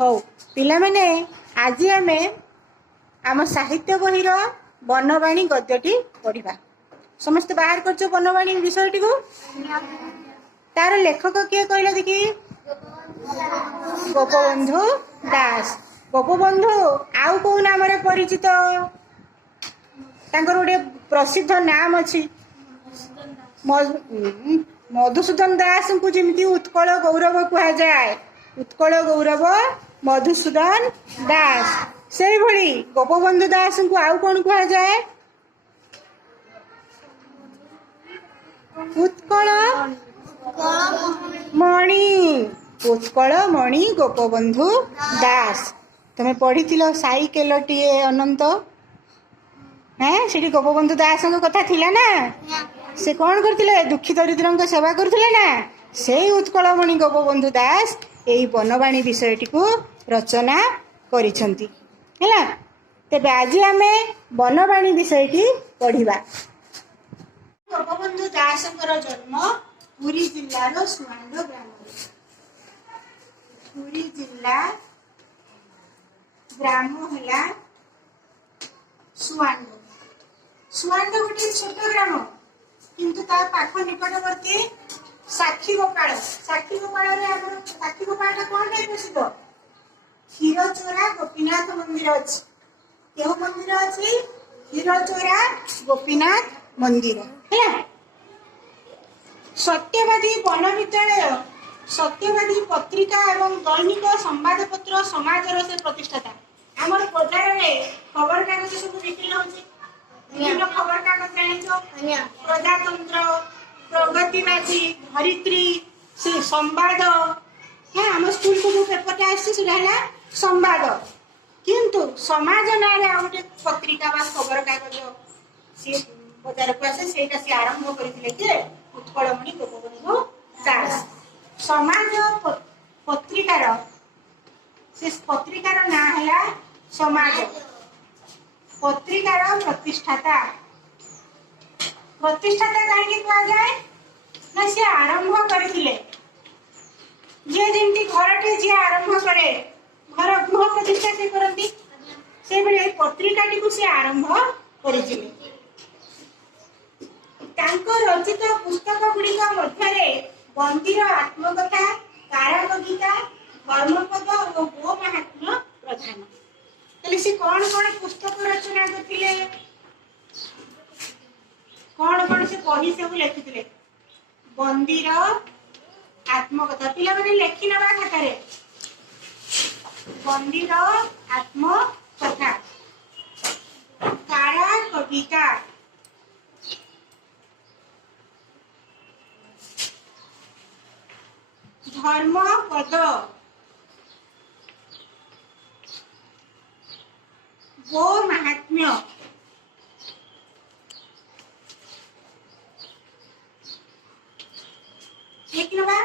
ହଉ ପିଲାମାନେ, ଆଜି ଆମେ ଆମ ସାହିତ୍ୟ ବହିର ବନବାଣୀ ଗଦ୍ୟଟି ପଢ଼ିବା। ସମସ୍ତେ ବାହାର କରୁଛ ବନବାଣୀ ବିଷୟଟିକୁ। ତାର ଲେଖକ କିଏ କହିଲ ଦେଖି? ଗୋପବନ୍ଧୁ ଦାସ। ଗୋପବନ୍ଧୁ ଆଉ କୋଉ ନାମରେ ପରିଚିତ? ତାଙ୍କର ଗୋଟେ ପ୍ରସିଦ୍ଧ ନାମ ଅଛି, ମଧୁସୂଦନ ଦାସଙ୍କୁ ଯେମିତି ଉତ୍କଳ ଗୌରବ କୁହାଯାଏ, ଉତ୍କଳ ଗୌରବ ମଧୁସୂଦନ ଦାସ, ସେଇଭଳି ଗୋପବନ୍ଧୁ ଦାସଙ୍କୁ ଆଉ କଣ କୁହାଯାଏ? ଉତ୍କଳ ମଣି। ଉତ୍କଳ ମଣି ଗୋପବନ୍ଧୁ ଦାସ। ତମେ ପଢିଥିଲ ସାଇକେଲଟିଏ ଅନନ୍ତ? ସେଠି ଗୋପବନ୍ଧୁ ଦାସଙ୍କ କଥା ଥିଲା ନା? ସେ କଣ କରୁଥିଲେ? ଦୁଃଖୀ ଦରିଦ୍ରଙ୍କ ସେବା କରୁଥିଲେ ନା? ସେଇ ଉତ୍କଳମଣି ଗୋପବନ୍ଧୁ ଦାସ ଏଇ ବନବାଣୀ ବିଷୟଟିକୁ ରଚନା କରିଛନ୍ତି। ହେଲା, ତେବେ ଆଜି ଆମେ ବନବାଣୀ ବିଷୟଟି ପଢିବା। ଗୋପବନ୍ଧୁ ଦାସଙ୍କର ଜନ୍ମ ପୁରୀ ଜିଲ୍ଲାର ସୁଆଣ୍ଡ ଗ୍ରାମରେ। ପୁରୀ ଜିଲ୍ଲା ଗ୍ରାମ ହେଲା ସୁଆଣ୍ଡ। ସୁଆଣ୍ଡ ଗୋଟେ ଛୋଟ ଗ୍ରାମ, କିନ୍ତୁ ତା ପାଖ ନିକଟବର୍ତ୍ତୀ ସାକ୍ଷୀଗୋପାଳ। ସାକ୍ଷୀଗୋପାଳରେ ଆମର ସାକ୍ଷୀଗୋପାଳଟା କଣ ପାଇଁ ପ୍ରସିଦ୍ଧ? କ୍ଷୀରଚୋରା ଗୋପୀନାଥ ମନ୍ଦିର ଅଛି। କେଉଁ ମନ୍ଦିର ଅଛି? କ୍ଷୀରଚୋରା ଗୋପୀନାଥ ମନ୍ଦିର। ହେଲା, ସତ୍ୟବାଦୀ ବନ ବିଦ୍ୟାଳୟ, ସତ୍ୟବାଦୀ ପତ୍ରିକା ଏବଂ ଦୈନିକ ସମ୍ବାଦପତ୍ର ସମାଜର ସେ ପ୍ରତିଷ୍ଠାତା। ଆମର ବଜାରରେ ଖବରକାଗଜ ସବୁ ବିକ୍ରି ହଉଛି, ବିଭିନ୍ନ ଖବରକାଗଜ ଜାଣିଛ? ପ୍ରଜାତନ୍ତ୍ର, ପ୍ରଗତିବାଦୀ, ଧରିତ୍ରୀ, ସେ ସମ୍ବାଦ। ଆମ ସ୍କୁଲକୁ ଯୋଉ ପେପରଟା ଆସିଛି ସେଟା ହେଲା ସମ୍ବାଦ। କିନ୍ତୁ ସମାଜ ନାଁରେ ଆଉ ଗୋଟେ ପତ୍ରିକା ବା ଖବରକାଗଜ ସିଏ ବଜାରକୁ ଆସେ, ସେଇଟା ସିଏ ଆରମ୍ଭ କରିଥିଲେ କିଏ? ଉତ୍କଳମଣି ଗୋପବନ୍ଧୁ ଦାସ। ସମାଜ ପତ୍ରିକାର, ସେ ପତ୍ରିକାର ନାଁ ହେଲା ସମାଜ। ପତ୍ରିକାର ପ୍ରତିଷ୍ଠାତା। ପ୍ରତିଷ୍ଠାତା କାହିଁକି କୁହାଯାଏ? ନା ସିଏ ଆରମ୍ଭ କରିଥିଲେ। ଯିଏ ଯେମିତି ଘରଟେ ଯିଏ ଆରମ୍ଭ କରେ, ଘର ଗୃହ ପ୍ରତିଷ୍ଠା ସେ କରନ୍ତି, ସେଇଭଳି ଏଇ ପତ୍ରିକାଟିକୁ ସେ ଆରମ୍ଭ କରିଥିଲେ। ତାଙ୍କ ରଚିତ ପୁସ୍ତକ ଗୁଡିକ ମଧ୍ୟରେ ବନ୍ଦୀର ଆତ୍ମକଥା, କାରକ ଗୀତା, ଧର୍ମପଦ ଓ ଗୋ ମାହାତ୍ମ୍ୟ ପ୍ରଧାନ। ତାହେଲେ ସେ କଣ କଣ ପୁସ୍ତକ ରଚନା କରିଥିଲେ? କଣ କଣ ସେ ବହି ସବୁ ଲେଖିଥିଲେ? ବନ୍ଦୀର ଆତ୍ମକଥା। ପିଲାମାନେ ଲେଖି ନେବା ଖାତାରେ। ବନ୍ଦୀର ଆତ୍ମକଥା, କାରା କବିତା, ଧର୍ମପଦ, ଗୋ ମାହାତ୍ମ୍ୟ, ଲେଖି ନେବା।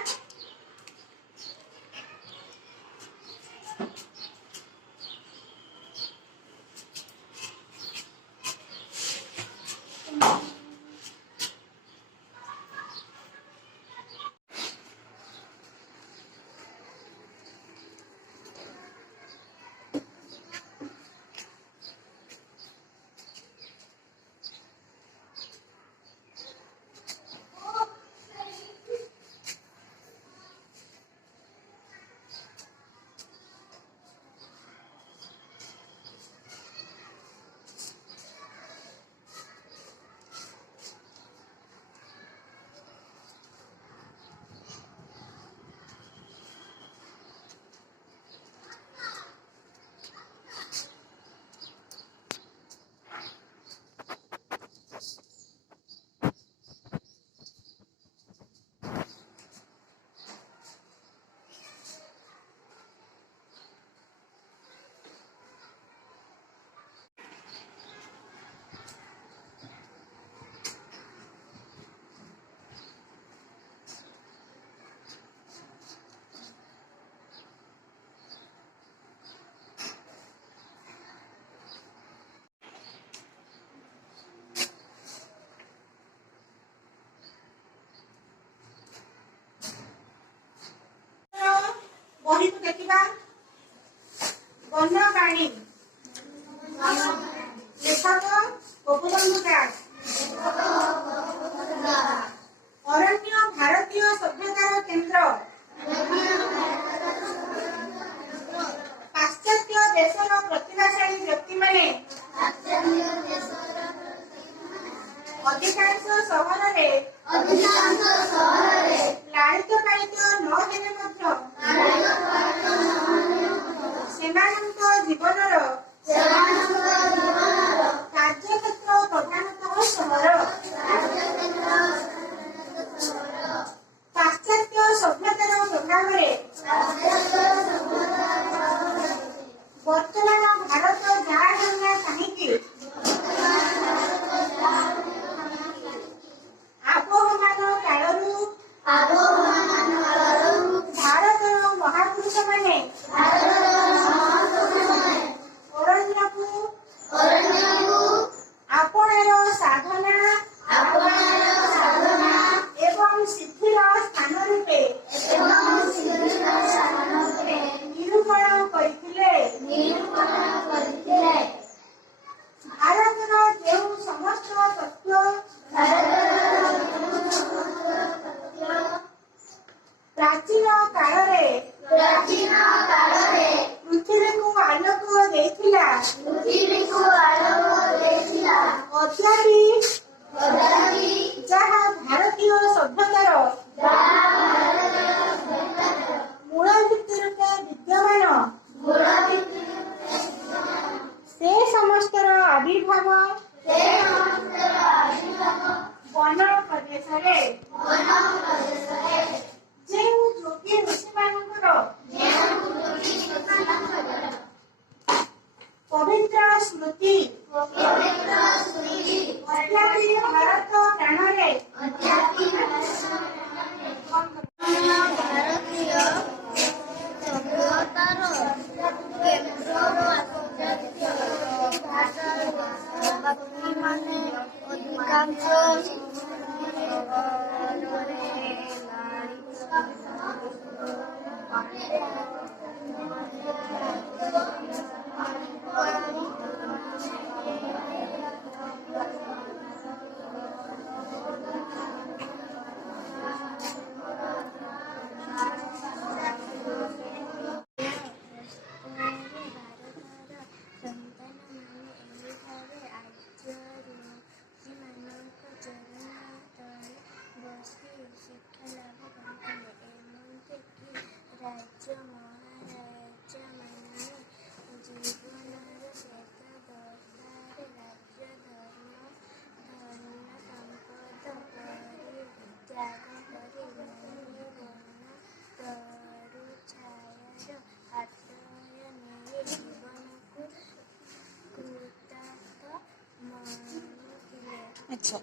ବନବାଣୀ। ଲେଖକ ଗୋପବନ୍ଧୁ ଦାସ। ଅରଣ୍ୟ ଭାରତୀୟ ସଭ୍ୟତାର କେନ୍ଦ୍ର। ପାଶ୍ଚାତ୍ୟ ଦେଶର ପ୍ରତିଭାଶାଳୀ ବ୍ୟକ୍ତିମାନେ ଅଧିକାଂଶ ସହରରେ ଲାଳିତ ପାଳିତ ନ ହେଲେ ମଧ୍ୟ ସେମାନଙ୍କ ଜୀବନର କାର୍ଯ୍ୟକ୍ଷେତ୍ର ପ୍ରଧାନତଃ ସହର। ପାଶ୍ଚାତ୍ୟ ସଭ୍ୟତାର ପ୍ରଭାବରେ ବର୍ତ୍ତମାନ ଭାରତ ଯାହା ହେଉନା କାହିଁକି ଆବହମାନ କାଳରୁ ଭାରତର ମହାପୁରୁଷମାନେ ଅରଣ୍ୟକୁ ଆପଣାର ସାଧନା ଏବଂ ସିଦ୍ଧିର ସ୍ଥାନ ରୂପେ ନିରୂପଣ କରିଥିଲେ। ଭାରତର ଯେଉଁ ସମସ୍ତ ତତ୍ତ୍ୱ ପ୍ରାଚୀନ କାଳରେ ପୃଥିବୀକୁ ଆଲୋକ ଦେଇଥିଲା, ଅଦ୍ୟାପି ଯାହା ଭାରତୀୟ ସଭ୍ୟତାର ମୂଳ ଭିତ୍ତି ରୂପେ ବିଦ୍ୟମାନ, ସେ ସମସ୍ତର ଆବିର୍ଭାବ ବନ ପ୍ରଦେଶରେ। ଯେଉଁ ଯୋଗୀ ଋଷିମାନଙ୍କର ପବିତ୍ର ସ୍ମୃତି ଅଦ୍ୟାପି ଭାରତ ପ୍ରାଣରେ अच्छा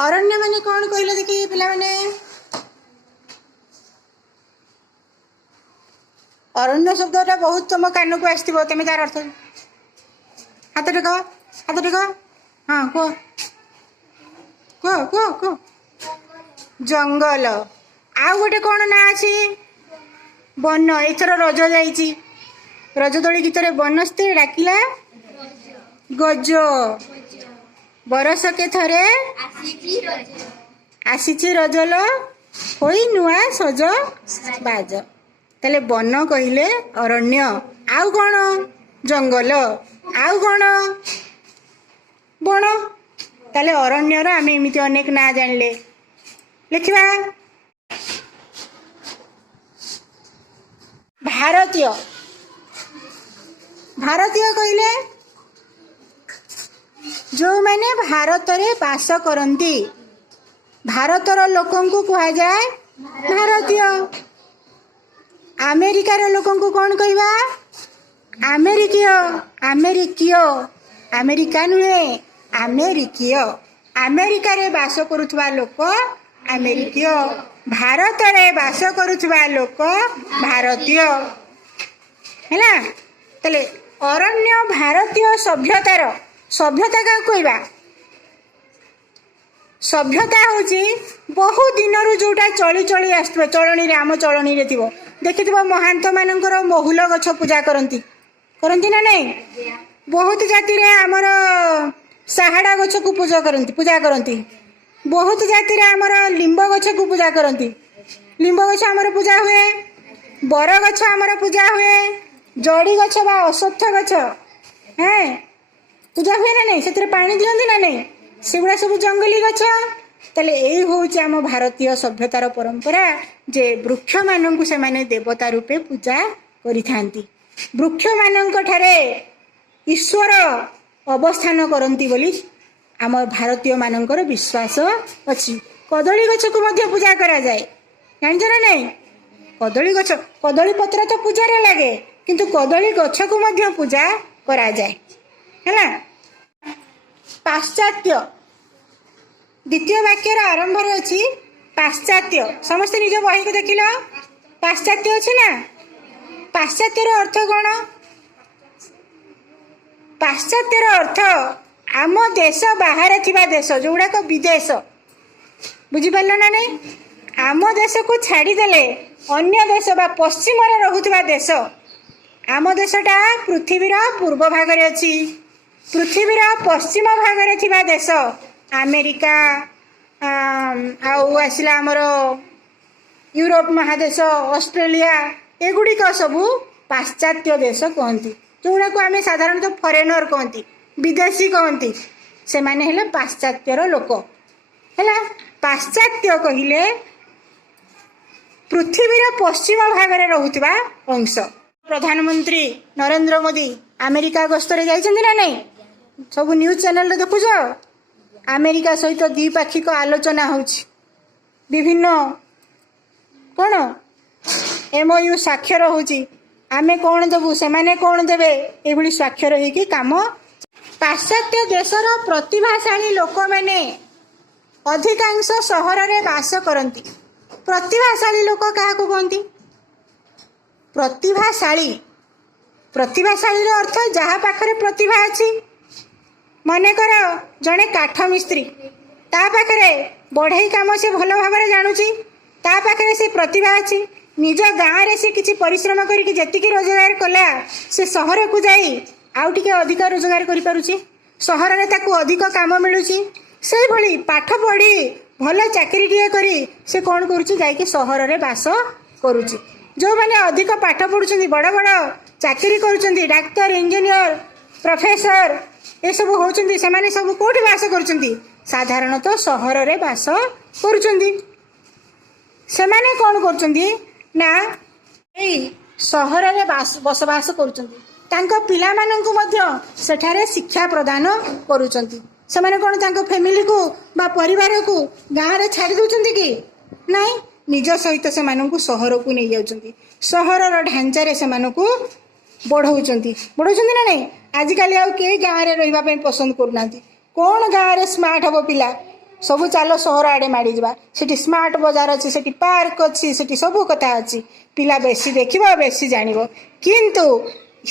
अरण्य माने कौन कहले देखी पिला माने अरण्य शब्दटा बहुत तुम कान को आसो तुम तार अर्थ हाथ टेक हाँ कह कह कह कह जंगल आउ गोटे कौन ना अच्छी वन एथर रज जाइए रज दोली गीत बनस्ते डाकिला गज बरस के थरे आसीची रजल होई नुआ सज बाज ताले वन कहले अरण्य आउ कौन जंगल आउ कौन बण ताले अरण्यर आमे एमिति अनेक ना जानले लिखिबा भारतीय भारतीय कहले जो मैंने भारत रे बास करती भारतर लोकों को कहा जाए भारतीय अमेरिकार लोकों को कौन कहवा अमेरिकीय अमेरिकीय ଆମେରିକା ନୁହେଁ, ଆମେରିକୀୟ। ଆମେରିକାରେ ବାସ କରୁଥିବା ଲୋକ ଆମେରିକୀୟ, ଭାରତରେ ବାସ କରୁଥିବା ଲୋକ ଭାରତୀୟ। ହେଲା, ତାହେଲେ ଅରଣ୍ୟ ଭାରତୀୟ ସଭ୍ୟତାର ସଭ୍ୟତା କାହାକୁ କହିବା? ସଭ୍ୟତା ହେଉଛି ବହୁ ଦିନରୁ ଯେଉଁଟା ଚଳି ଚଳି ଆସୁଥିବ, ଚଳଣିରେ ଆମ ଚଳଣିରେ ଥିବ। ଦେଖିଥିବ ମହାନ୍ତ ମାନଙ୍କର ମହୁଲ ଗଛ ପୂଜା କରନ୍ତି, କରନ୍ତି ନା ନାହିଁ? ବହୁତ ଜାତିରେ ଆମର ସାହାଡ଼ା ଗଛକୁ ପୂଜା କରନ୍ତି। ବହୁତ ଜାତିରେ ଆମର ଲିମ୍ବ ଗଛକୁ ପୂଜା କରନ୍ତି। ଲିମ୍ବ ଗଛ ଆମର ପୂଜା ହୁଏ, ବର ଗଛ ଆମର ପୂଜା ହୁଏ, ଜଡ଼ି ଗଛ ବା ଅଶ୍ୱତ୍ଥ ଗଛ ପୂଜା ହୁଏ ନା ନାହିଁ? ସେଥିରେ ପାଣି ଦିଅନ୍ତି ନା ନାହିଁ? ସେଗୁଡ଼ା ସବୁ ଜଙ୍ଗଲୀ ଗଛ। ତାହେଲେ ଏଇ ହେଉଛି ଆମ ଭାରତୀୟ ସଭ୍ୟତାର ପରମ୍ପରା ଯେ ବୃକ୍ଷମାନଙ୍କୁ ସେମାନେ ଦେବତା ରୂପେ ପୂଜା କରିଥାନ୍ତି। ବୃକ୍ଷମାନଙ୍କଠାରେ ଈଶ୍ୱର ଅବସ୍ଥାନ କରନ୍ତି ବୋଲି ଆମ ଭାରତୀୟ ମାନଙ୍କର ବିଶ୍ୱାସ ଅଛି। କଦଳୀ ଗଛକୁ ମଧ୍ୟ ପୂଜା କରାଯାଏ, ଜାଣିଛ ନା ନାହିଁ? କଦଳୀ ଗଛ, କଦଳୀ ପତ୍ର ତ ପୂଜାରେ ଲାଗେ, କିନ୍ତୁ କଦଳୀ ଗଛକୁ ମଧ୍ୟ ପୂଜା କରାଯାଏ। ହେଲା, ପାଶ୍ଚାତ୍ୟ ଦ୍ୱିତୀୟ ବାକ୍ୟର ଆରମ୍ଭରେ ଅଛି ପାଶ୍ଚାତ୍ୟ। ସମସ୍ତେ ନିଜ ବହିକୁ ଦେଖିଲ, ପାଶ୍ଚାତ୍ୟ ଅଛି ନା? ପାଶ୍ଚାତ୍ୟର ଅର୍ଥ କ'ଣ? ପାଶ୍ଚାତ୍ୟର ଅର୍ଥ ଆମ ଦେଶ ବାହାରେ ଥିବା ଦେଶ, ଯେଉଁଗୁଡ଼ାକ ବିଦେଶ। ବୁଝିପାରିଲ ନା ନାହିଁ? ଆମ ଦେଶକୁ ଛାଡ଼ିଦେଲେ ଅନ୍ୟ ଦେଶ ବା ପଶ୍ଚିମରେ ରହୁଥିବା ଦେଶ। ଆମ ଦେଶଟା ପୃଥିବୀର ପୂର୍ବ ଭାଗରେ ଅଛି, ପୃଥିବୀର ପଶ୍ଚିମ ଭାଗରେ ଥିବା ଦେଶ ଆମେରିକା, ଆଉ ଆସିଲା ଆମର ୟୁରୋପ ମହାଦେଶ, ଅଷ୍ଟ୍ରେଲିଆ, ଏଗୁଡ଼ିକ ସବୁ ପାଶ୍ଚାତ୍ୟ ଦେଶ କୁହନ୍ତି। ଯେଉଁଗୁଡ଼ାକୁ ଆମେ ସାଧାରଣତଃ ଫରେନର କହନ୍ତି, ବିଦେଶୀ କହନ୍ତି, ସେମାନେ ହେଲେ ପାଶ୍ଚାତ୍ୟର ଲୋକ। ହେଲା, ପାଶ୍ଚାତ୍ୟ କହିଲେ ପୃଥିବୀର ପଶ୍ଚିମ ଭାଗରେ ରହୁଥିବା ଅଂଶ। ପ୍ରଧାନମନ୍ତ୍ରୀ ନରେନ୍ଦ୍ର ମୋଦି ଆମେରିକା ଗସ୍ତରେ ଯାଇଛନ୍ତି ନା ନାହିଁ? ସବୁ ନ୍ୟୁଜ୍ ଚ୍ୟାନେଲରେ ଦେଖୁଛ, ଆମେରିକା ସହିତ ଦ୍ୱିପାକ୍ଷିକ ଆଲୋଚନା ହେଉଛି। ବିଭିନ୍ନ କ'ଣ MOU ସ୍ୱାକ୍ଷର ହେଉଛି। ଆମେ କ'ଣ ଦେବୁ, ସେମାନେ କ'ଣ ଦେବେ, ଏଭଳି ସ୍ୱାକ୍ଷର ହେଇକି କାମ। ପାଶ୍ଚାତ୍ୟ ଦେଶର ପ୍ରତିଭାଶାଳୀ ଲୋକମାନେ ଅଧିକାଂଶ ସହରରେ ବାସ କରନ୍ତି। ପ୍ରତିଭାଶାଳୀ ଲୋକ କାହାକୁ କୁହନ୍ତି? ପ୍ରତିଭାଶାଳୀ, ପ୍ରତିଭାଶାଳୀର ଅର୍ଥ ଯାହା ପାଖରେ ପ୍ରତିଭା ଅଛି। ମନେକର ଜଣେ କାଠ ମିସ୍ତ୍ରୀ, ତା ପାଖରେ ବଢ଼େଇ କାମ ସେ ଭଲ ଭାବରେ ଜାଣୁଛି, ତା ପାଖରେ ସେ ପ୍ରତିଭା ଅଛି। ନିଜ ଗାଁରେ ସେ କିଛି ପରିଶ୍ରମ କରିକି ଯେତିକି ରୋଜଗାର କଲା, ସେ ସହରକୁ ଯାଇ ଆଉ ଟିକେ ଅଧିକ ରୋଜଗାର କରିପାରୁଛି, ସହରରେ ତାକୁ ଅଧିକ କାମ ମିଳୁଛି। ସେଇଭଳି ପାଠ ପଢ଼ି ଭଲ ଚାକିରିଟିଏ କରି ସେ କ'ଣ କରୁଛି, ଯାଇକି ସହରରେ ବାସ କରୁଛି। ଯେଉଁମାନେ ଅଧିକ ପାଠ ପଢ଼ୁଛନ୍ତି, ବଡ଼ ବଡ଼ ଚାକିରି କରୁଛନ୍ତି, ଡାକ୍ତର, ଇଞ୍ଜିନିୟର, ପ୍ରଫେସର ଏସବୁ ହେଉଛନ୍ତି, ସେମାନେ ସବୁ କେଉଁଠି ବାସ କରୁଛନ୍ତି? ସାଧାରଣତଃ ସହରରେ ବାସ କରୁଛନ୍ତି। ସେମାନେ କ'ଣ କରୁଛନ୍ତି ନା ଏଇ ସହରରେ ବସବାସ କରୁଛନ୍ତି। ତାଙ୍କ ପିଲାମାନଙ୍କୁ ମଧ୍ୟ ସେଠାରେ ଶିକ୍ଷା ପ୍ରଦାନ କରୁଛନ୍ତି। ସେମାନେ କ'ଣ ତାଙ୍କ ଫ୍ୟାମିଲିକୁ ବା ପରିବାରକୁ ଗାଁରେ ଛାଡ଼ି ଦେଉଛନ୍ତି କି? ନାଇଁ, ନିଜ ସହିତ ସେମାନଙ୍କୁ ସହରକୁ ନେଇଯାଉଛନ୍ତି। ସହରର ଢାଞ୍ଚାରେ ସେମାନଙ୍କୁ ବଢ଼ଉଛନ୍ତି ନା ନାହିଁ? ଆଜିକାଲି ଆଉ କେହି ଗାଁରେ ରହିବା ପାଇଁ ପସନ୍ଦ କରୁନାହାନ୍ତି। କ'ଣ ଗାଁରେ ସ୍ମାର୍ଟ ହେବ ପିଲା, ସବୁ ଚାଲ ସହର ଆଡ଼େ ମାଡ଼ିଯିବା। ସେଠି ସ୍ମାର୍ଟ ବଜାର ଅଛି, ସେଠି ପାର୍କ ଅଛି, ସେଠି ସବୁ କଥା ଅଛି। ପିଲା ବେଶୀ ଦେଖିବ, ବେଶୀ ଜାଣିବ। କିନ୍ତୁ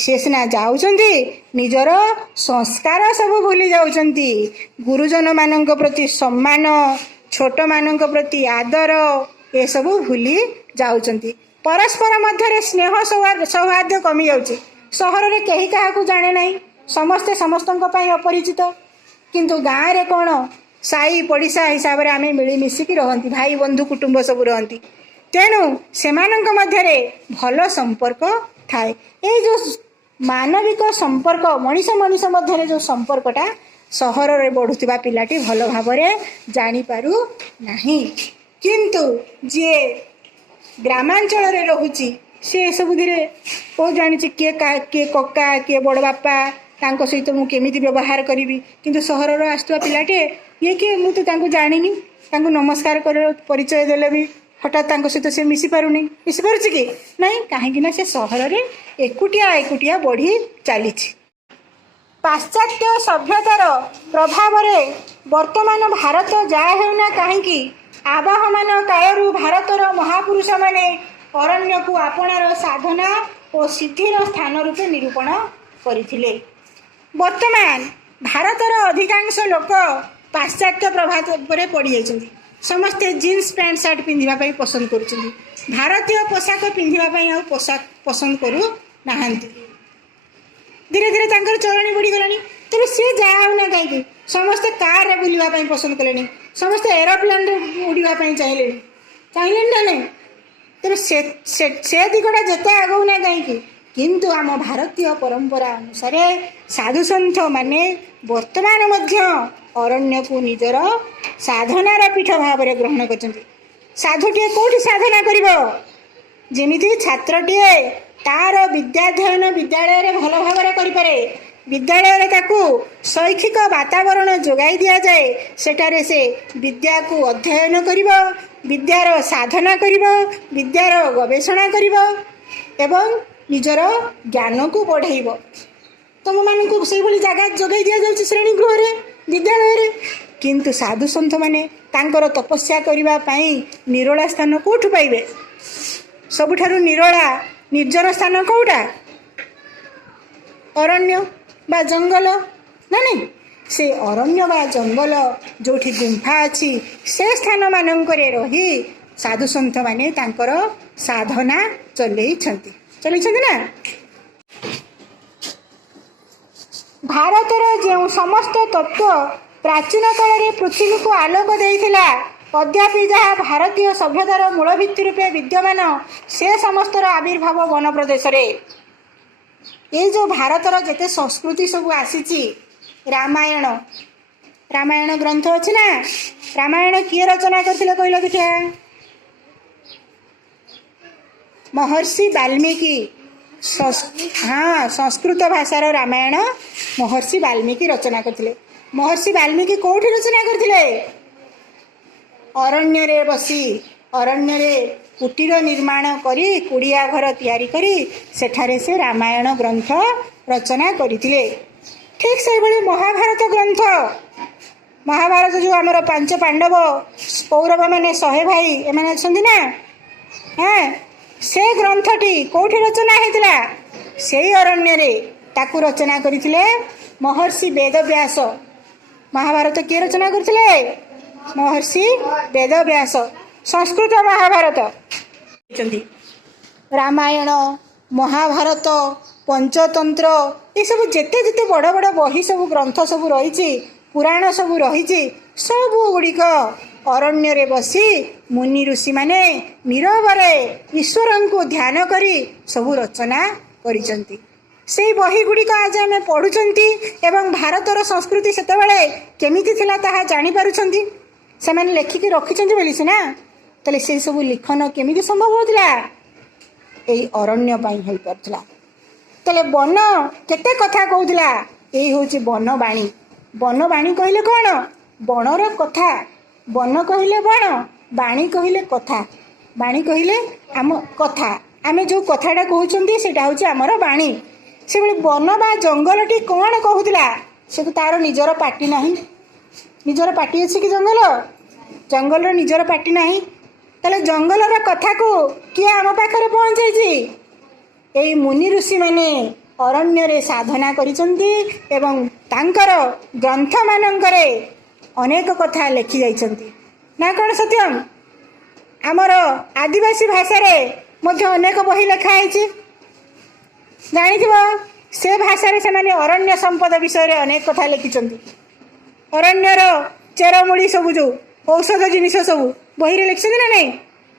ସେ ସିନା ଯାଉଛନ୍ତି, ନିଜର ସଂସ୍କାର ସବୁ ଭୁଲି ଯାଉଛନ୍ତି। ଗୁରୁଜନମାନଙ୍କ ପ୍ରତି ସମ୍ମାନ, ଛୋଟମାନଙ୍କ ପ୍ରତି ଆଦର ଏସବୁ ଭୁଲି ଯାଉଛନ୍ତି। ପରସ୍ପର ମଧ୍ୟରେ ସ୍ନେହ ସୌହାର୍ଦ୍ଦ୍ୟ କମିଯାଉଛି। ସହରରେ କେହି କାହାକୁ ଜାଣେ ନାହିଁ, ସମସ୍ତେ ସମସ୍ତଙ୍କ ପାଇଁ ଅପରିଚିତ। କିନ୍ତୁ ଗାଁରେ କ'ଣ ସାଇ ପଡ଼ିଶା ହିସାବରେ ଆମେ ମିଳିମିଶିକି ରହନ୍ତି, ଭାଇ ବନ୍ଧୁ କୁଟୁମ୍ବ ସବୁ ରହନ୍ତି। ତେଣୁ ସେମାନଙ୍କ ମଧ୍ୟରେ ଭଲ ସମ୍ପର୍କ ଥାଏ। ଏଇ ଯେଉଁ ମାନବିକ ସମ୍ପର୍କ, ମଣିଷ ମଧ୍ୟରେ ଯେଉଁ ସମ୍ପର୍କଟା ସହରରେ ବଢ଼ୁଥିବା ପିଲାଟି ଭଲ ଭାବରେ ଜାଣିପାରୁ ନାହିଁ। କିନ୍ତୁ ଯିଏ ଗ୍ରାମାଞ୍ଚଳରେ ରହୁଛି, ସେ ଏସବୁଥିରେ ବହୁତ ଜାଣିଛି। କିଏ କକା, କିଏ ବଡ଼ ବାପା, ତାଙ୍କ ସହିତ ମୁଁ କେମିତି ବ୍ୟବହାର କରିବି। କିନ୍ତୁ ସହରର ଆସୁଥିବା ପିଲାଟିଏ, ଇଏ କିଏ, ମୁଁ ତ ତାଙ୍କୁ ଜାଣିନି, ତାଙ୍କୁ ନମସ୍କାର ପରିଚୟ ଦେଲେ ବି ହଠାତ୍ ତାଙ୍କ ସହିତ ସେ ମିଶିପାରୁଛି କି ନାହିଁ? କାହିଁକି ନା ସେ ସହରରେ ଏକୁଟିଆ ବଢ଼ି ଚାଲିଛି। पाश्चात्य सभ्यतार प्रभाव वर्तमान भारत जहाँ होना कहीं आवाहमान कालू भारतर महापुरुष माने अरण्य को आपणार साधना और सिद्धिर स्थान रूपे निरूपण करथिले। वर्तमान भारतर अधिकांश लोक पाश्चात्य प्रभाव पर पड़ जाइछन्ति। समस्ते जीन्स पैंट सार्ट पिंधिबा पसंद करुछन्ति। भारतीय पोशाक पिंधिबा पोशाक पसंद करू नाहांती। धीरे धीरे तांकर चलनी बढ़ी गलानी। तेरे सी जाऊना कहीं समस्ते कार रे बुलवा पसंद कले, समस्ते एरोप्लेन रे उड़वा चाहिए चाहिए ना नहीं। तेरे से दिगटा जिते आगौना कहीं किंतु आम भारतीय परंपरा अनुसार साधु सन्थ माने वर्तमान मध्य अरण्य को निजर साधनार पीठ भाव में ग्रहण कर। साधुटे कौटी साधना करिवो जेमिति छात्रटीए तार विद्याध्ययन विद्यालय रे भल भाव में करिपारे। विद्यालय रे ताकू शैक्षिक वातावरण जोगाई दिया जाए। सेठारे से विद्या को अध्ययन करिवो, विद्यार साधना करिवो, विद्यार गवेषणा करिवो एवं निजर ज्ञान को बढ़ाइबो। तुम मानकु से भली जगह जोगाई दिया जाउछि श्रेणी गृह रे विद्यालय रे। किंतु साधु सन्थ माने तांकर तपस्या करिबा पई निरोला स्थान कोठु पाइबे? सबुठारु निरोला निर्जन स्थान कौटा? अरण्य बा जंगल ना नहीं। से अरण्य बा जंगल जोठी गुंफा अच्छी से स्थान मानकरे रही साधु सन्थ माने तांकर साधना चलैछन्ति ना। भारतर जो समस्त तत्व प्राचीन काल पृथ्वी को आलोक देइथिला अद्यापि जहाँ भारतीय सभ्यतार मूल भित्ति रूपे विद्यमान से समस्तर आविर्भाव वन प्रदेश रे। ये जो भारतर जेते संस्कृति सब आसी रामायण रामायण ग्रंथ अच्छी ना। रामायण किए रचना करथिले कहलो देखिया? महर्षि वाल्मीकि। हाँ, संस्कृत भाषार रामायण महर्षि वाल्मीकि रचना करथिले। महर्षि वाल्मीकि कोठी रचना करथिले? अरण्य रे बसी अरण्य रे कुटीर निर्माण करी कुड़िया घर तैयारी करी सेठारे से रामायण ग्रंथ रचना करथिले। ठीक से भली महाभारत ग्रंथ, महाभारत जो आमर 5 पांडव कौरव माने 100 भाई एमाने अछंती ना। हाँ, से ग्रंथटी कोठी रचना हेतिला? सेई अरण्य रे ताकू रचना करथिले महर्षि वेदव्यास। महाभारत किए रचना करथिले? महर्षि वेदव्यास। संस्कृत महाभारत रामायण महाभारत पंचतंत्र ये सब जेते जेते बड़ बड़ बही सब ग्रंथ सब रही पुराण सब रही सब गुड़िक अरण्य रे बसी मुनि ऋषि माने नीरवरे ईश्वर को ध्यान करी सब रचना करिसंती। से बही गुड़िक आज आम पढ़ुंट एवं भारतर संस्कृति सेतबेले केमिति थिला ताहा जानि पारुछंती। से मैंने लेखिकी रखिंट बोली सीना। ताले से सब लिखन केमिति संभव होता? यही अरण्य हो पार्ला। ताले वन केते कथा कहूला? यही हूँ वनवाणी। वनवाणी कहले कौन? वनर कथा। वन कहले वन, वाणी कहले कथा। वाणी कहले आम कथा। आमे जो कथाटा कहउछंती सेटा हूँ आमर वाणी। से वन बा जंगलटी कौन कहूला? से तो तार निजर पाटी नहीं। निजर पाटी अच्छी कि जंगल? जंगल निजर पाटी नहीं। ताले जंगलर कथा को किए आम पाखरे पहुँचाई? यही मुनि ऋषि माने अरण्य रे साधना करिसंती एवं तांकर ग्रंथ मानकरे अनेक कथा लिखि जाइछंती ना। कौन सत्यम? आमर आदिवासी भाषा रे मध्य अनेक बही लिखा है जानिथिबो। से भाषा रे से माने अरण्य संपद विषय रे अनेक कथा लिखिछंती। अरण्यर चेरमूड़ी सब जो औषध जिनिस सब बही रे लिखिछंती ना नहीं?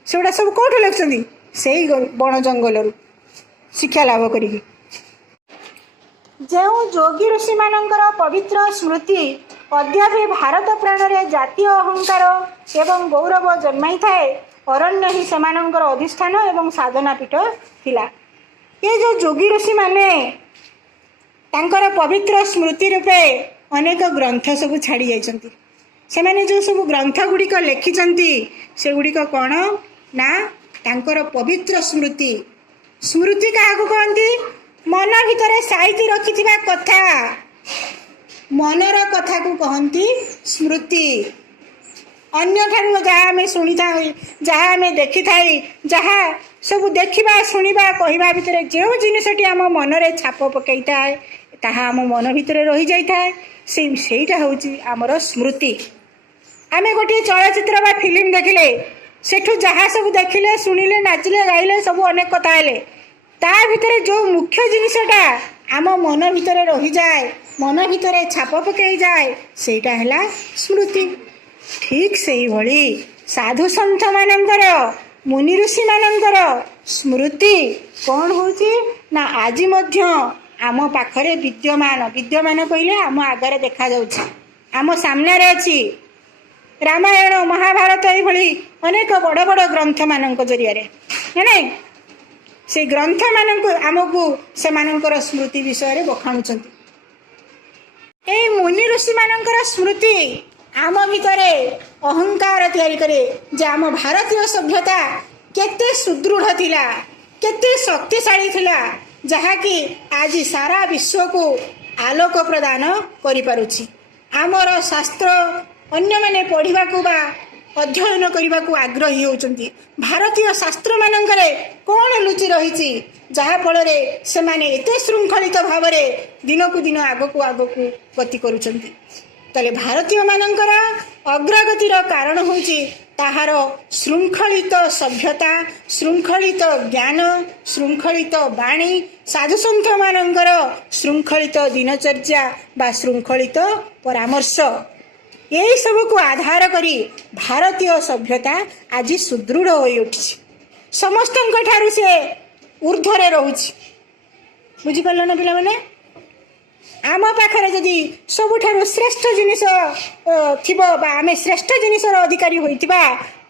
सेगुड़ा सब कौटू लिखिछंती? सेई बण जंगल शिक्षा लाभ करी। जो जोगी ऋषि मानकर पवित्र स्मृति अद्यापि भारत प्राण में जातीय अहंकार एवं गौरव जन्माई थाए अरण्य ही सेमानंकर अधिष्ठान एवं साधना पीठ थिला। ये जो जोगी ऋषि माने तांकर पवित्र स्मृति रूपे अनेक ग्रंथ सब छाड़ी जाइछंती। से माने जो सब ग्रंथ गुड़िक लिखिछंती से गुड़िक कौन ना तांकर पवित्र स्मृति। स्मृति क्या कहती? मन भितर साइती रखिथिबा कथा मनर कथा को कहती स्मृति। अन्य ठारू जहाँ आम शुणी था, जहाँ आम देखी था, जहाँ सब देखा शुणा कहवा भितर जो जिनसटी आम मनरे छाप पकई थाए ताहा आम मन भितर रही जाए सेटा हूँ आमर स्मृति। आम गोटे चलचित्र बा फिल्म देखिले सेठू जहाँ सब देखिले शुणिले नाचिले गाइले सब अनेक कथा हेले ता भितर जो मुख्य जिनसटा आम मन भितर रही जाए, मन भितर छाप पकई जाए, सेटा है स्मृति। ठीक से ही भली साधु सन्थ मानकर मुनि ऋषि मानकर स्मृति कौन होची ना आज मध्य आम पाखरे विद्यमान। विद्यमान कहले आम आगरे देखा जाउछि, आम सामने अच्छी। रामायण महाभारत ये अनेक बड़ बड़ ग्रंथ मान जरिया नहीं से ग्रंथ मान आमको से स्मृति विषय बखाणुंट। ये मुनि ऋषि मानकर स्मृति आम भितर अहंकार तैयारी करे जे आम भारतीय सभ्यता केते सुदृढ़ थिला, केते शक्तिशाली थिला, जहा कि आज सारा विश्व को आलोक प्रदान करि पारुछि। आमर शास्त्र अन्य माने पढ़िबा को बा अध्ययन करने को आग्रही होउचंती। भारतीय शास्त्र मानकरे कौन लुचि रही जहा फल से माने एते श्रृंखलित भाव दिन को दिन आगकू आगकू गति करुचंती। तले भारतीय मानकर अग्रगतिर कारण होउची ताहार श्रृंखलित सभ्यता, श्रृंखलित ज्ञान, श्रृंखलित वाणी, साधुसंथ मानकर श्रृंखलित दिनचर्या बा श्रृंखलित परामर्श, यही सब को आधार करी भारतीय सभ्यता आज सुदृढ़ हो उठी। समस्त ठारू से ऊर्ध्वरे रोची। बुझिपार ना पिला माने आम पाखरे जदि सबुठारु श्रेष्ठ जिनिस थिबो बा आमे श्रेष्ठ जिनिसर अधिकारी होइतिबा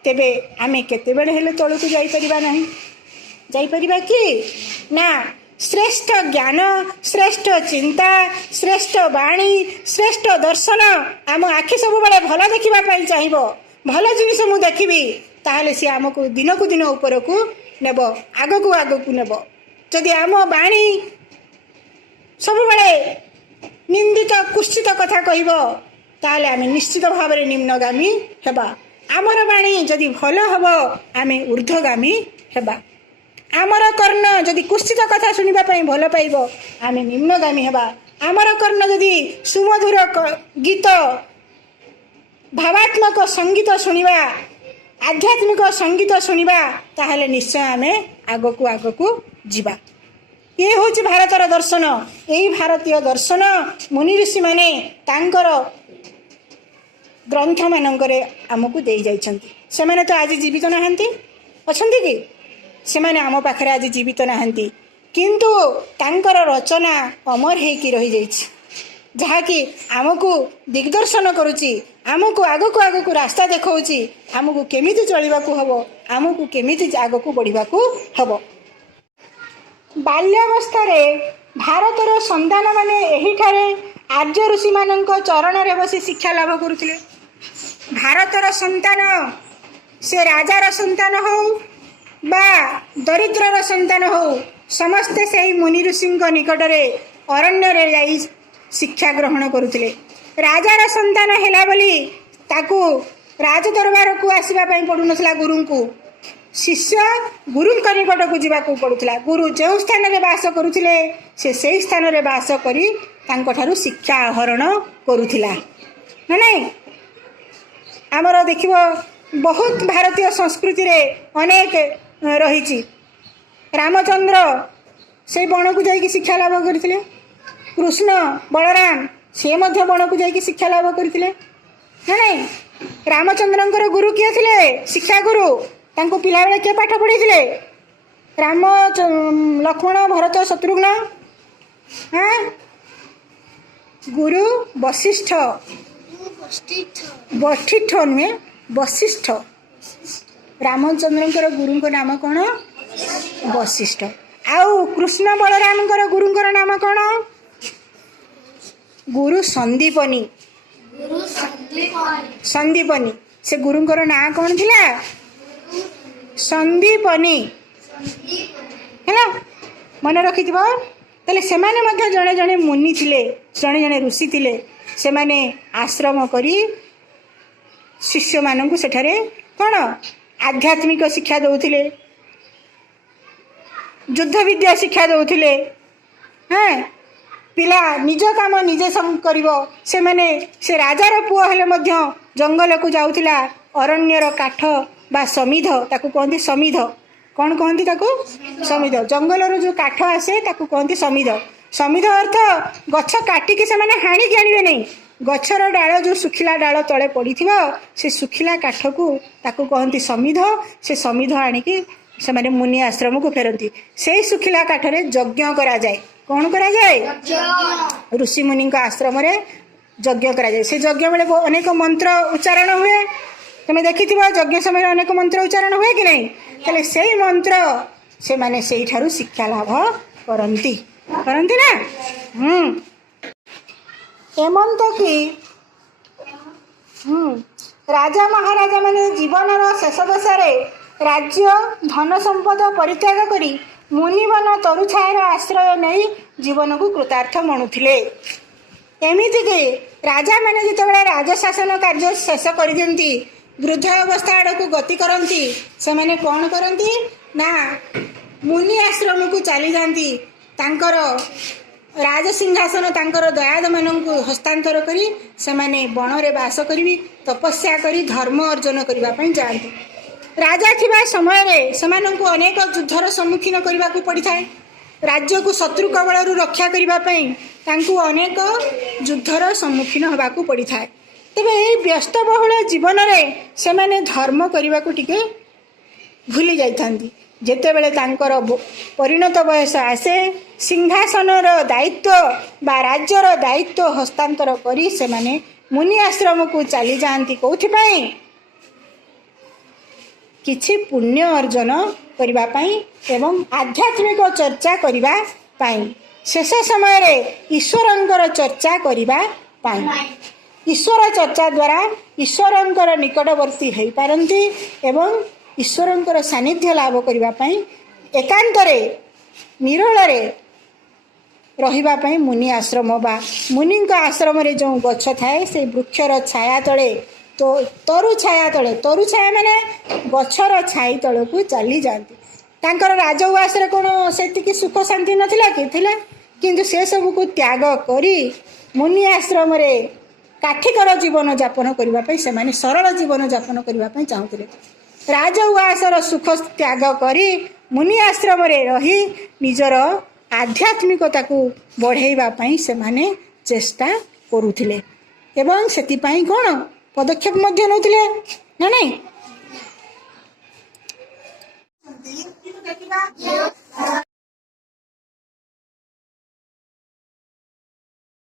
तेबे आमे केते बेले हेले तळुकु जाई परिबा नाही। जाई परिबा कि ना श्रेष्ठ ज्ञान, श्रेष्ठ चिंता, श्रेष्ठ वाणी, श्रेष्ठ दर्शन आम आखि सब बेले भल देखिबा पई चाहिबो। भल जिनिस मु देखिबी ताहले से आमको दिन को दिन ऊपर को नेब, आगकू आगकू नेब। जदि आम वाणी सब बेले निंदित कुश्चित कथा कहब ताले आमे निश्चित भाव में निम्नगामी हेबा। आमर वाणी जदि भल हब आमे ऊर्ध्वगामी हेबा। आमर कर्ण जदि कुश्चित कथा शुणा भल पाइब आमे निम्नगामी हेबा। आमर कर्ण जदि सुमधुर गीत, भावात्मक संगीत शुणा, आध्यात्मिक संगीत शुणा ताहले निश्चय आमे आगकू आगकू जीवा। ये हूँ भारतर दर्शन। यही भारतीय दर्शन मुनि ऋषि माने तांकर ग्रंथ मानकरे आमको दे जाइछन्ति। से माने तो आज जीवित नहांती अछन्ति कि से माने आम पाखरे आज जीवित नहांती, किंतु तांकर रचना अमर हेकी रही जाइछि, जहा कि आमको दिग्दर्शन करुछि, आमको आगकू आगकू रास्ता देखौछि, आमको केमिति चलिबाकू हबो, आमको केमिति आगकू बढ़िबाकू हबो। बाल्यावस्था भारतर संतान माने एही ठारे आर्य ऋषि मानक चरण रे बसी शिक्षा लाभ करुथिले। भारतर संतान से राजार संतान हो बा दरिद्रर संतान हो समस्ते से मुनि ऋषि निकट में अरण्य रे जाई शिक्षा ग्रहण करुथिले। राजार संतान हेला बोली ताकू राज दरबार को आसीबा पई पडु नथला। गुरु को शिष्य गुरु निकट को जावाक पड़ूला। गुरु जो स्थान में बास करुले से स्थान में बास करी तांको शिक्षा आहरण करुला ना नहीं। आमर देख बहुत भारतीय संस्कृति रे अनेक रही। रामचंद्र से बण को जाकि शिक्षा लाभ करते, कृष्ण बलराम से बण को जाकि शिक्षा लाभ करते ना नहीं। रामचंद्र गुरु किए थे शिक्षा गुरु, तांको पिला बेले के पाठ पढ़ी? राम, लक्ष्मण, भरत, शत्रुघ्न। हाँ, गुरु वशिष्ठ। वशिष्ठ नुहे वशिष्ठ। रामचंद्र गुरु नाम कौन? वशिष्ठ। आउ कृष्ण बलराम गुरु नाम कौन? गुरु संदीपनी। संदीपनी से गुरु ना कौन थिला? संदीपनी है ना, मन रखी। तो ତାହେଲେ ସେମାନେ ମଧ୍ୟ ଜଣେ ଜଣେ ମୁନି ଥିଲେ, ଜଣେ ଜଣେ ଋଷି ଥିଲେ। ସେମାନେ ଆଶ୍ରମ କରି ଶିଷ୍ୟମାନଙ୍କୁ ସେଠାରେ କ'ଣ ଆଧ୍ୟାତ୍ମିକ ଶିକ୍ଷା ଦେଉଥିଲେ, ଯୁଦ୍ଧ ବିଦ୍ୟା ଶିକ୍ଷା ଦେଉଥିଲେ। ହଁ, ପିଲା ନିଜ କାମ ନିଜେ କରିବ। ସେମାନେ ସେ ରାଜାର ପୁଅ ହେଲେ ମଧ୍ୟ ଜଙ୍ଗଲକୁ ଯାଉଥିଲା, ଅରଣ୍ୟର କାଠ ବା ସମିଧ, ତାକୁ କହନ୍ତି ସମିଧ। କ'ଣ କହନ୍ତି ତାକୁ? ସମିଧ। ଜଙ୍ଗଲରୁ ଯେଉଁ କାଠ ଆସେ ତାକୁ କହନ୍ତି ସମିଧ। ସମିଧ ଅର୍ଥ ଗଛ କାଟିକି ସେମାନେ ହାଣିକି ଆଣିବେ ନାହିଁ, ଗଛର ଡାଳ ଯେଉଁ ଶୁଖିଲା ଡାଳ ତଳେ ପଡ଼ିଥିବ ସେ ଶୁଖିଲା କାଠକୁ ତାକୁ କହନ୍ତି ସମିଧ। ସେ ସମିଧ ଆଣିକି ସେମାନେ ମୁନି ଆଶ୍ରମକୁ ଫେରନ୍ତି। ସେଇ ଶୁଖିଲା କାଠରେ ଯଜ୍ଞ କରାଯାଏ। କ'ଣ କରାଯାଏ? ଋଷିମୁନିଙ୍କ ଆଶ୍ରମରେ ଯଜ୍ଞ କରାଯାଏ। ସେ ଯଜ୍ଞ ବେଳେ ଅନେକ ମନ୍ତ୍ର ଉଚ୍ଚାରଣ ହୁଏ। ତୁମେ ଦେଖିଥିବ ଯଜ୍ଞ ସମୟରେ ଅନେକ ମନ୍ତ୍ର ଉଚ୍ଚାରଣ ହୁଏ କି ନାହିଁ? ତାହେଲେ ସେଇ ମନ୍ତ୍ର ସେମାନେ ସେଇଠାରୁ ଶିକ୍ଷା ଲାଭ କରନ୍ତି ନା? ଏମନ୍ତ କି ରାଜା ମହାରାଜା ମାନେ ଜୀବନର ଶେଷ ଦଶାରେ ରାଜ୍ୟ ଧନ ସମ୍ପଦ ପରିତ୍ୟାଗ କରି ମୁନିବନ ତରୁଛାୟାର ଆଶ୍ରୟ ନେଇ ଜୀବନକୁ କୃତାର୍ଥ ମଣୁଥିଲେ। ଏମିତିକି ରାଜାମାନେ ଯେତେବେଳେ ରାଜଶାସନ କାର୍ଯ୍ୟ ଶେଷ କରିଦିଅନ୍ତି, ବୃଦ୍ଧ ଅବସ୍ଥା ଆଡ଼କୁ ଗତି କରନ୍ତି, ସେମାନେ କ'ଣ କରନ୍ତି ନା ମୁନି ଆଶ୍ରମକୁ ଚାଲିଯାଆନ୍ତି। ତାଙ୍କର ରାଜସିଂହାସନ ତାଙ୍କର ଦୟାଦମାନଙ୍କୁ ହସ୍ତାନ୍ତର କରି ସେମାନେ ବଣରେ ବାସ କରିବି ତପସ୍ୟା କରି ଧର୍ମ ଅର୍ଜନ କରିବା ପାଇଁ ଯାଆନ୍ତି। ରାଜା ଥିବା ସମୟରେ ସେମାନଙ୍କୁ ଅନେକ ଯୁଦ୍ଧର ସମ୍ମୁଖୀନ କରିବାକୁ ପଡ଼ିଥାଏ। ରାଜ୍ୟକୁ ଶତ୍ରୁ କବଳରୁ ରକ୍ଷା କରିବା ପାଇଁ ତାଙ୍କୁ ଅନେକ ଯୁଦ୍ଧର ସମ୍ମୁଖୀନ ହେବାକୁ ପଡ଼ିଥାଏ। ତେବେ ଏହି ବ୍ୟସ୍ତବହୁଳ ଜୀବନରେ ସେମାନେ ଧର୍ମ କରିବାକୁ ଟିକେ ଭୁଲି ଯାଇଥାନ୍ତି। ଯେତେବେଳେ ତାଙ୍କର ପରିଣତ ବୟସ ଆସେ, ସିଂହାସନର ଦାୟିତ୍ୱ ବା ରାଜ୍ୟର ଦାୟିତ୍ୱ ହସ୍ତାନ୍ତର କରି ସେମାନେ ମୁନି ଆଶ୍ରମକୁ ଚାଲିଯାଆନ୍ତି। କେଉଁଥିପାଇଁ? କିଛି ପୁଣ୍ୟ ଅର୍ଜନ କରିବା ପାଇଁ ଏବଂ ଆଧ୍ୟାତ୍ମିକ ଚର୍ଚ୍ଚା କରିବା ପାଇଁ। ଶେଷ ସମୟରେ ଈଶ୍ୱରଙ୍କର ଚର୍ଚ୍ଚା କରିବା ପାଇଁ। ଈଶ୍ୱର ଚର୍ଚ୍ଚା ଦ୍ୱାରା ଈଶ୍ୱରଙ୍କର ନିକଟବର୍ତ୍ତୀ ହୋଇପାରନ୍ତି ଏବଂ ଈଶ୍ୱରଙ୍କର ସାନ୍ନିଧ୍ୟ ଲାଭ କରିବା ପାଇଁ ଏକାନ୍ତରେ ନିରୋଳରେ ରହିବା ପାଇଁ ମୁନି ଆଶ୍ରମ ବା ମୁନିଙ୍କ ଆଶ୍ରମରେ ଯେଉଁ ଗଛ ଥାଏ ସେ ବୃକ୍ଷର ଛାୟା ତଳେ, ତରୁ ଛାୟା ତଳେ, ତରୁ ଛାୟା ମାନେ ଗଛର ଛାଇ ତଳକୁ ଚାଲିଯାଆନ୍ତି। ତାଙ୍କର ରାଜଉଆସରେ କ'ଣ ସେତିକି ସୁଖ ଶାନ୍ତି ନଥିଲା କି? ଥିଲା। କିନ୍ତୁ ସେସବୁକୁ ତ୍ୟାଗ କରି ମୁନି ଆଶ୍ରମରେ କାଠିକର ଜୀବନ ଯାପନ କରିବା ପାଇଁ ସେମାନେ ସରଳ ଜୀବନ ଯାପନ କରିବା ପାଇଁ ଚାହୁଁଥିଲେ। ରାଜଉଆସର ସୁଖ ତ୍ୟାଗ କରି ମୁନି ଆଶ୍ରମରେ ରହି ନିଜର ଆଧ୍ୟାତ୍ମିକତାକୁ ବଢ଼େଇବା ପାଇଁ ସେମାନେ ଚେଷ୍ଟା କରୁଥିଲେ ଏବଂ ସେଥିପାଇଁ କ'ଣ ପଦକ୍ଷେପ ମଧ୍ୟ ନେଉଥିଲେ ନା ନାହିଁ?